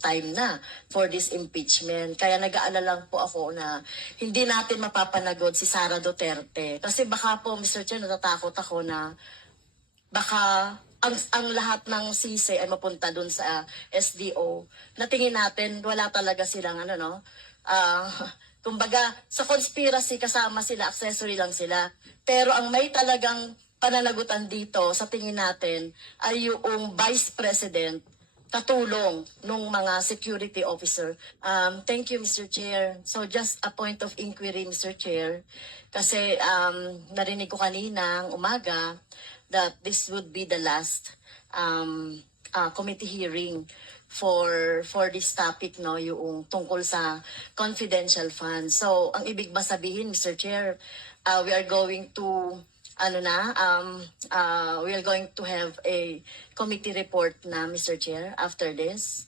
time na for this impeachment. Kaya nag-aalala lang po ako na hindi natin mapapanagod si Sara Duterte. Kasi baka po, Mr. Chair, natatakot ako na baka ang lahat ng sisi ay mapunta dun sa SDO. Na tingin natin, wala talaga silang kumbaga, sa conspiracy kasama sila, accessory lang sila. Pero ang may talagang pananagutan dito, sa tingin natin, ay yung Vice President katulong nung mga security officer. Thank you, Mr. Chair. So just a point of inquiry, Mr. Chair, kasi narinig ko kaninang umaga that this would be the last committee hearing for this topic, no, yung tungkol sa confidential funds. So ang ibig ba sabihin, Mr. Chair, we are going to we are going to have a committee report na, Mr. Chair, after this.